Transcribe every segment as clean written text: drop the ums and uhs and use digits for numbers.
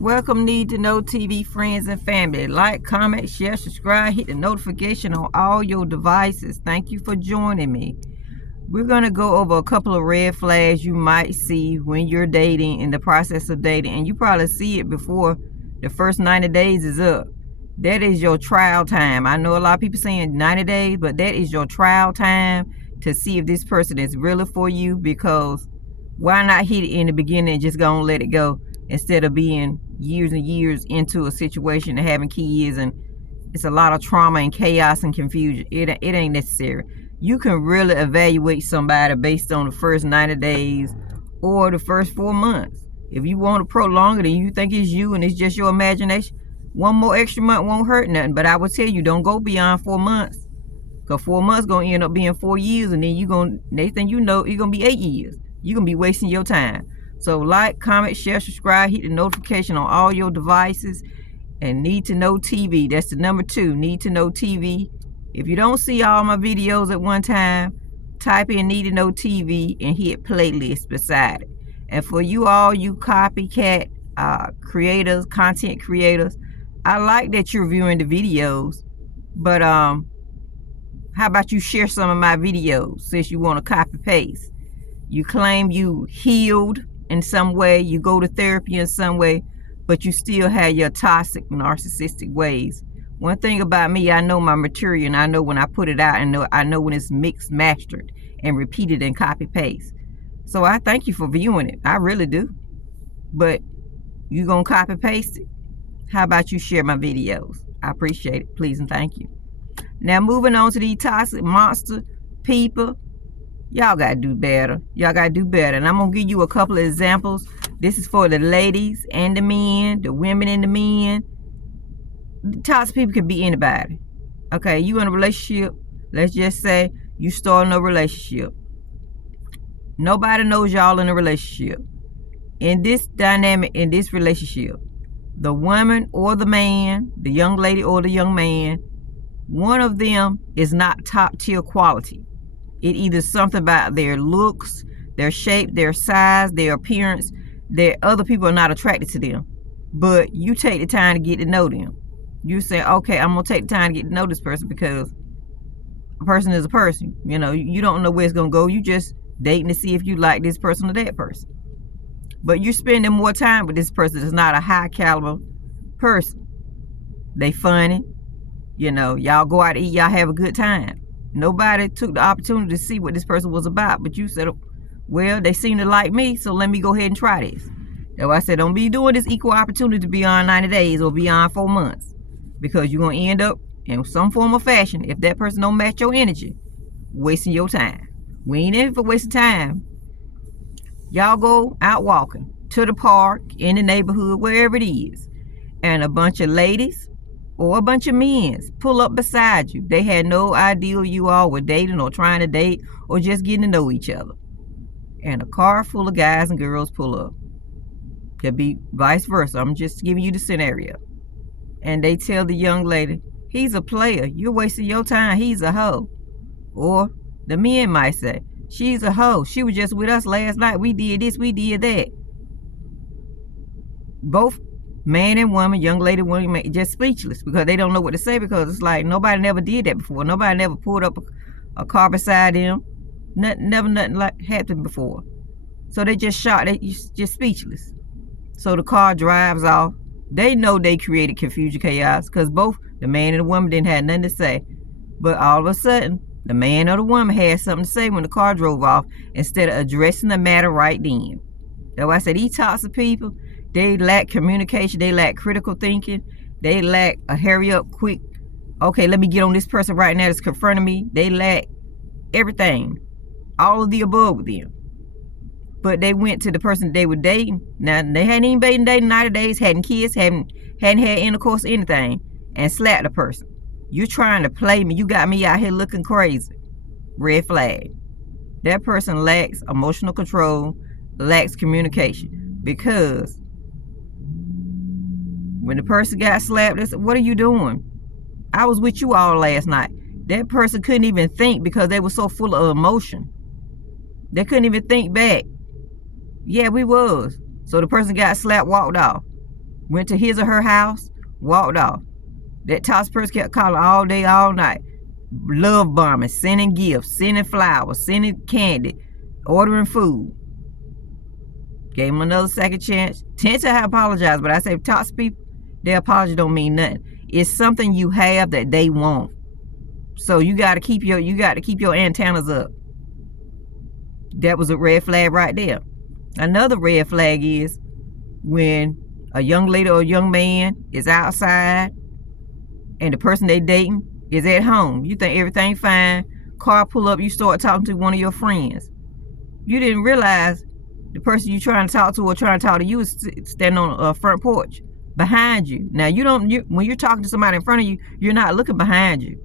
Welcome Need to Know TV friends and family. Like, comment, share, subscribe, hit the notification on all your devices. Thank you for joining me. We're going to go over a couple of red flags you might see when you're dating, in the process of dating, and you probably see it before the first 90 days is up. That is your trial time. I know a lot of people saying 90 days, but that is your trial time to see if this person is really for you, because why not hit it in the beginning and just go and let it go instead of being years and years into a situation and having kids, and it's a lot of trauma and chaos and confusion. It ain't necessary. You can really evaluate somebody based on the first 90 days or the first 4 months. If you want to prolong it and you think it's you and it's just your imagination, one more extra month won't hurt nothing. But I would tell you, don't go beyond 4 months, because 4 months going to end up being 4 years, and then next thing you know, it's going to be 8 years. You're going to be wasting your time. So like, comment, share, subscribe, hit the notification on all your devices. And Need to Know TV, that's the number 2, Need to Know TV. If you don't see all my videos at one time, type in Need to Know TV and hit playlist beside it. And for you all, you copycat creators, content creators, I like that you're viewing the videos, but how about you share some of my videos since you want to copy paste? You claim you healed in some way, you go to therapy in some way, but you still have your toxic, narcissistic ways. One thing about me, I know my material, and I know when I put it out, and I know when it's mixed, mastered, and repeated and copy paste. So I thank you for viewing it. I really do. But you gonna copy paste it? How about you share my videos? I appreciate it. Please and thank you. Now moving on to these toxic monster people. Y'all gotta do better. Y'all gotta do better. And I'm gonna give you a couple of examples. This is for the ladies and the men, the women and the men. Toxic people can be anybody. Okay, you in a relationship. Let's just say you starting a relationship. Nobody knows y'all in a relationship. In this dynamic, in this relationship, the woman or the man, the young lady or the young man, one of them is not top tier quality. It either something about their looks, their shape, their size, their appearance, that other people are not attracted to them. But you take the time to get to know them. You say, okay, I'm going to take the time to get to know this person, because a person is a person. You know, you don't know where it's going to go. You just dating to see if you like this person or that person. But you're spending more time with this person that's not a high caliber person. They funny. You know, y'all go out to eat, y'all have a good time. Nobody took the opportunity to see what this person was about, but you said, well, they seem to like me, so let me go ahead and try this. That's why I said, don't be doing this equal opportunity beyond 90 days or beyond 4 months, because you're going to end up in some form of fashion, if that person don't match your energy, wasting your time. We ain't in it for wasting time. Y'all go out walking to the park, in the neighborhood, wherever it is, and a bunch of ladies or a bunch of men pull up beside you. They had no idea you all were dating or trying to date or just getting to know each other. And a car full of guys and girls pull up. Could be vice versa. I'm just giving you the scenario. And they tell the young lady, he's a player. You're wasting your time. He's a hoe. Or the men might say, she's a hoe. She was just with us last night. We did this, we did that. Both man and woman, young lady, woman, just speechless, because they don't know what to say, because it's like nobody never did that before. Nobody never pulled up a car beside them. Nothing like happened before. So they just shocked. They just speechless. So the car drives off. They know they created confusion, chaos, because both the man and the woman didn't have nothing to say. But all of a sudden, the man or the woman had something to say when the car drove off, instead of addressing the matter right then. That's why I said these toxic people, they lack communication, they lack critical thinking, they lack a hurry up, quick, okay, let me get on this person right now that's confronting me. They lack everything, all of the above with them. But they went to the person they were dating. Now, they hadn't even been dating 90 days, hadn't kids, hadn't had intercourse or anything, and slapped the person. You're trying to play me. You got me out here looking crazy. Red flag. That person lacks emotional control, lacks communication, because when the person got slapped, they said, what are you doing? I was with you all last night. That person couldn't even think, because they were so full of emotion. They couldn't even think back. Yeah, we was. So the person got slapped, walked off. went to his or her house, walked off. That toxic person kept calling all day, all night. Love bombing, sending gifts, sending flowers, sending candy, ordering food. Gave him another second chance. Tend to apologize, but I say toxic people, their apology don't mean nothing. It's something you have that they want. So you got to keep your antennas up. That was a red flag right there. Another red flag is when a young lady or a young man is outside and the person they dating is at home. You think everything fine. Car pull up, you start talking to one of your friends. You didn't realize the person you trying to talk to or trying to talk to you is standing on a front porch behind you. Now when you're talking to somebody in front of you, you're not looking behind you.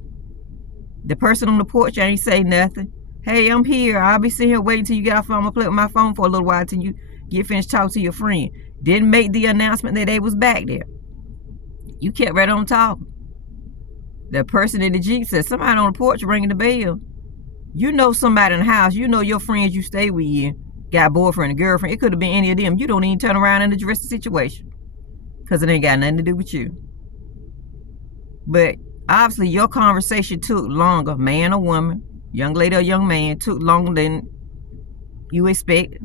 The person on the porch ain't say nothing. Hey, I'm here. I'll be sitting here waiting till you get off. I'm gonna play with my phone for a little while till you get finished talking to your friend. Didn't make the announcement that they was back there. You kept right on talking. The person in the Jeep said, somebody on the porch ringing the bell. You know somebody in the house. You know your friends you stay with you got a boyfriend and girlfriend. It could have been any of them. You don't even turn around and address the situation because it ain't got nothing to do with you. But obviously your conversation took longer, man or woman, young lady or young man, took longer than you expected.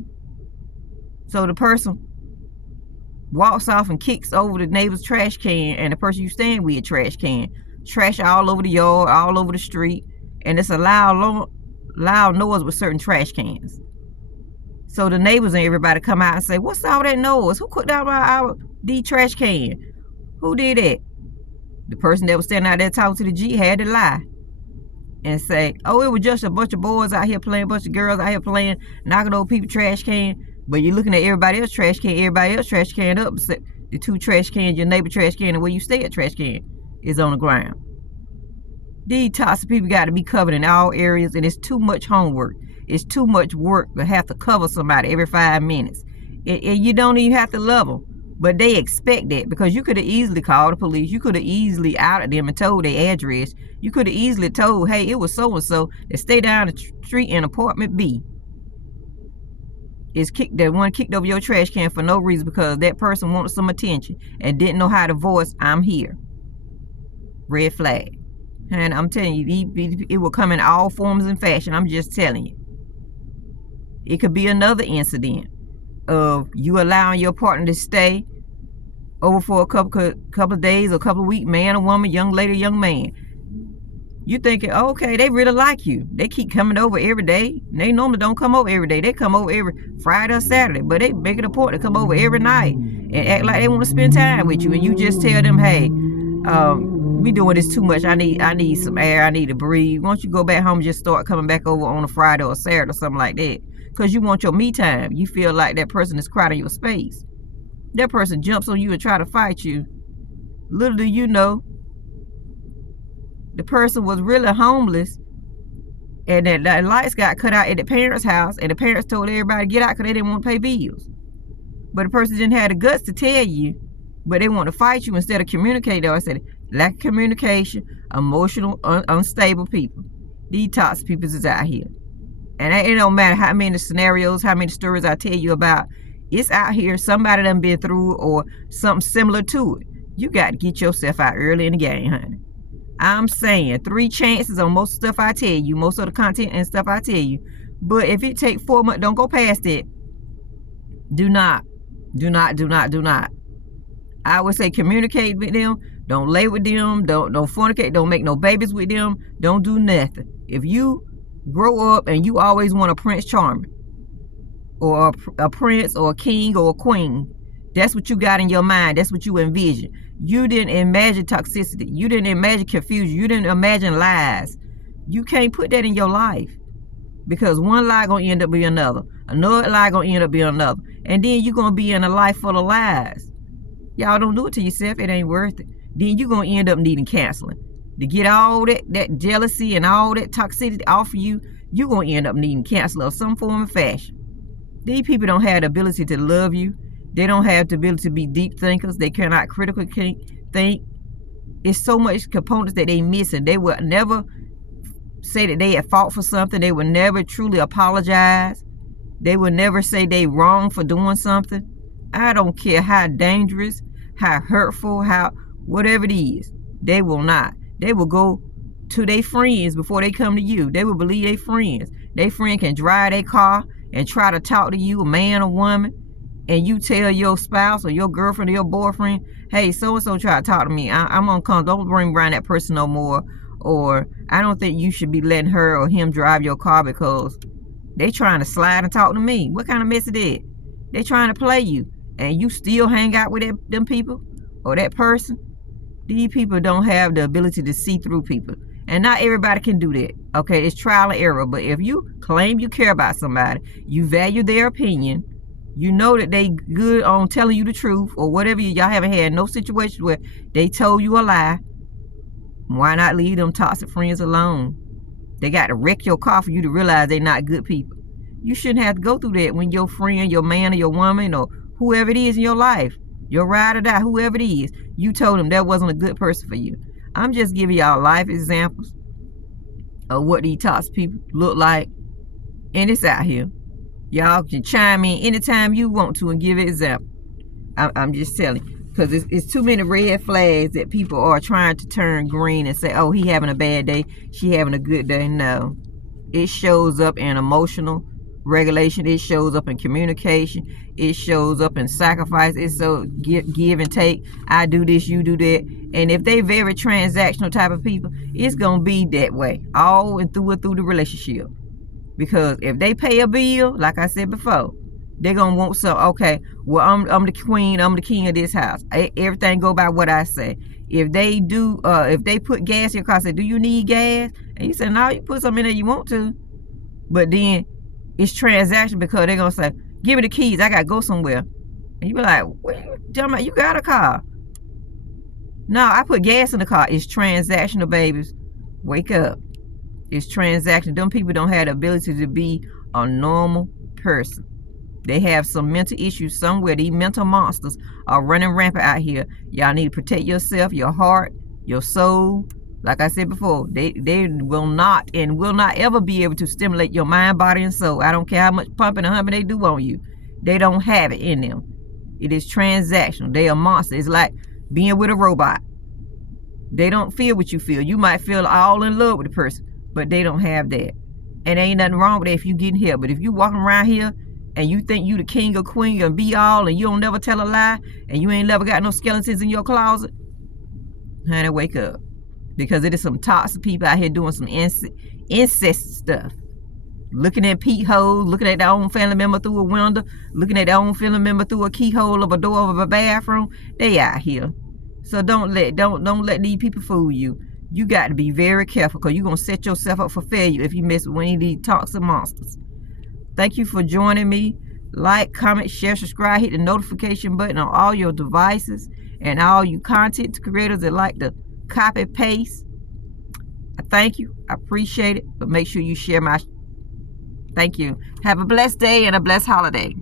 So the person walks off and kicks over the neighbor's trash can, and the person you stand with a trash can. Trash all over the yard, all over the street, and it's a loud noise with certain trash cans. So the neighbors and everybody come out and say, what's all that noise? Who cooked out the trash can? Who did that? The person that was standing out there talking to the G had to lie and say, oh, it was just a bunch of boys out here playing, a bunch of girls out here playing, knocking over people's trash can. But you're looking at everybody else's trash can up, the two trash cans, your neighbor trash can, and where you stay at trash can is on the ground. These toxic people got to be covered in all areas, and it's too much homework. It's too much work to have to cover somebody every 5 minutes. And you don't even have to love them, but they expect that because you could have easily called the police. You could have easily outed them and told their address. You could have easily told, hey, it was so-and-so that stay down the street in apartment B. That one kicked over your trash can for no reason because that person wanted some attention and didn't know how to voice, I'm here. Red flag. And I'm telling you, it will come in all forms and fashion. I'm just telling you. It could be another incident of you allowing your partner to stay over for a couple of days or a couple of weeks, man or woman, young lady, young man. You thinking, okay, they really like you. They keep coming over every day. They normally don't come over every day. They come over every Friday or Saturday, but they make it a point to come over every night and act like they want to spend time with you. And you just tell them, hey, we doing this too much. I need some air. I need to breathe. Once you go back home, just start coming back over on a Friday or Saturday or something like that. Because you want your me time. You feel like that person is crowding your space. That person jumps on you and try to fight you. Little do you know, the person was really homeless, and that the lights got cut out at the parents' house, and the parents told everybody to get out because they didn't want to pay bills. But the person didn't have the guts to tell you, but they want to fight you instead of communicate. I said, lack of communication, emotional, unstable people. These toxic people is out here. And it don't matter how many scenarios, how many stories I tell you about. It's out here. Somebody done been through or something similar to it. You got to get yourself out early in the game, honey. I'm saying 3 chances on most stuff I tell you, most of the content and stuff I tell you. But if it take 4 months, don't go past it. Do not. I would say communicate with them. Don't lay with them. Don't fornicate. Don't make no babies with them. Don't do nothing. If you grow up and you always want a Prince Charming or a prince or a king or a queen, that's what you got in your mind. That's what you envision. You didn't imagine toxicity. You didn't imagine confusion. You didn't imagine lies. You can't put that in your life because one lie gonna end up being another. Another lie gonna end up being another. And then you're gonna be in a life full of lies. Y'all don't do it to yourself. It ain't worth it. Then you're gonna end up needing counseling. To get all that jealousy and all that toxicity off of you, you're gonna end up needing counseling of some form of fashion. These people don't have the ability to love you. They don't have the ability to be deep thinkers. They cannot critically think. It's so much components that they missing. They will never say that they at fault for something. They will never truly apologize. They will never say they wrong for doing something. I don't care how dangerous, how hurtful, how whatever it is. They will not. They will go to their friends before they come to you. They will believe their friends. Their friend can drive their car and try to talk to you, a man or woman, and you tell your spouse or your girlfriend or your boyfriend, hey, so-and-so try to talk to me. I'm gonna come. Don't bring around that person no more. Or I don't think you should be letting her or him drive your car because they trying to slide and talk to me. What kind of mess is that? They trying to play you, and you still hang out with them people or that person. These people don't have the ability to see through people. And not everybody can do that. Okay, it's trial and error. But if you claim you care about somebody, you value their opinion, you know that they good on telling you the truth or whatever, y'all haven't had no situations where they told you a lie, why not leave them toxic friends alone? They got to wreck your car for you to realize they're not good people. You shouldn't have to go through that when your friend, your man or your woman or whoever it is in your life, your ride or die, whoever it is, you told them that wasn't a good person for you. I'm just giving y'all life examples of what these toxic people look like. And it's out here. Y'all can chime in anytime you want to and give an example. I'm just telling you. Because it's too many red flags that people are trying to turn green and say, oh, he having a bad day, she having a good day. No. It shows up in emotional regulation. It shows up in communication. It shows up in sacrifice. It's so give and take. I do this, you do that. And if they very transactional type of people, it's going to be that way all and through the relationship. Because if they pay a bill, like I said before, they're going to want some, okay, well, I'm the queen, I'm the king of this house. Everything go by what I say. If they do, if they put gas in your car, say, do you need gas? And you say, no, you put something in there you want to. But then it's transaction because they're going to say, give me the keys, I got to go somewhere. And you be like, what are you talking about? You got a car. No, I put gas in the car. It's transactional, babies. Wake up. It's transaction. Them people don't have the ability to be a normal person. They have some mental issues somewhere. These mental monsters are running rampant out here. Y'all need to protect yourself, your heart, your soul. Like I said before, they will not and will not ever be able to stimulate your mind, body, and soul. I don't care how much pumping and humping they do on you. They don't have it in them. It is transactional. They are monsters. It's like being with a robot. They don't feel what you feel. You might feel all in love with the person, but they don't have that. And ain't nothing wrong with that if you getting here. But if you walking around here and you think you the king or queen and be all and you don't never tell a lie and you ain't never got no skeletons in your closet, honey, wake up. Because it is some toxic people out here doing some incest stuff. Looking at peep holes, looking at their own family member through a window, looking at their own family member through a keyhole of a door of a bathroom. They out here. So don't let these people fool you. You got to be very careful because you're going to set yourself up for failure if you mess with any of these toxic monsters. Thank you for joining me. Like, comment, share, subscribe, hit the notification button on all your devices, and all you content creators that like to copy paste. I thank you. I appreciate it. But make sure you share my... Thank you. Have a blessed day and a blessed holiday.